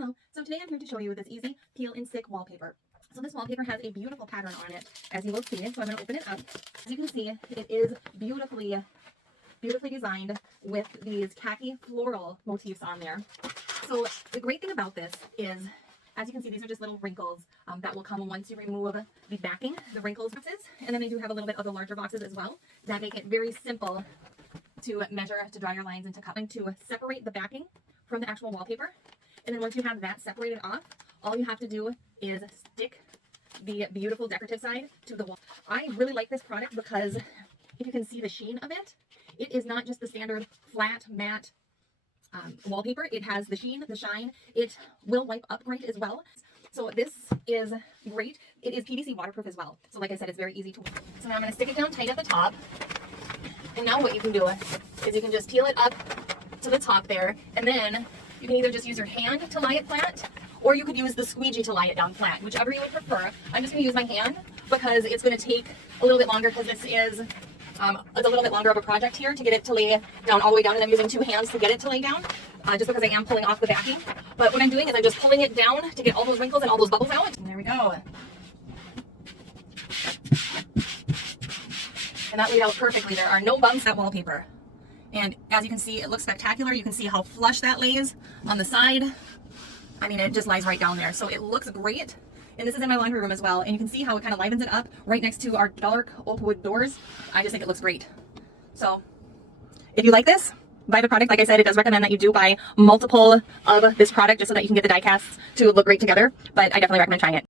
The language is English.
Hello, so today I'm here to show you this easy peel and stick wallpaper. So this wallpaper has a beautiful pattern on it, as you will see. So I'm going to open it up. As you can see, it is beautifully designed with these khaki floral motifs on there. So the great thing about this is, as you can see, these are just little wrinkles that will come once you remove the backing, the wrinkles boxes. And then they do have a little bit of the larger boxes as well that make it very simple to measure, to draw your lines, and to cut, and to separate the backing from the actual wallpaper. And then once you have that separated off, all you have to do is stick the beautiful decorative side to the wall. I really like this product because if you can see the sheen of it, it is not just the standard flat matte wallpaper. It has the sheen, the shine. It will wipe up great as well. So this is great. It is PVC waterproof as well. So like I said, it's very easy to wipe. So now I'm going to stick it down tight at the top. And now what you can do is you can just peel it up to the top there, and then you can either just use your hand to lie it flat, or you could use the squeegee to lie it down flat, whichever you would prefer. I'm just going to use my hand because it's going to take a little bit longer, because this is it's a little bit longer of a project here to get it to lay down all the way down, and I'm using two hands to get it to lay down, just because I am pulling off the backing. But what I'm doing is I'm just pulling it down to get all those wrinkles and all those bubbles out. And there we go. And that laid out perfectly. There are no bumps at wallpaper. And as you can see, it looks spectacular. You can see how flush that lays on the side. I mean, it just lies right down there. So it looks great. And this is in my laundry room as well. And you can see how it kind of livens it up right next to our dark oak wood doors. I just think it looks great. So if you like this, buy the product. Like I said, it does recommend that you do buy multiple of this product just so that you can get the die casts to look great together. But I definitely recommend trying it.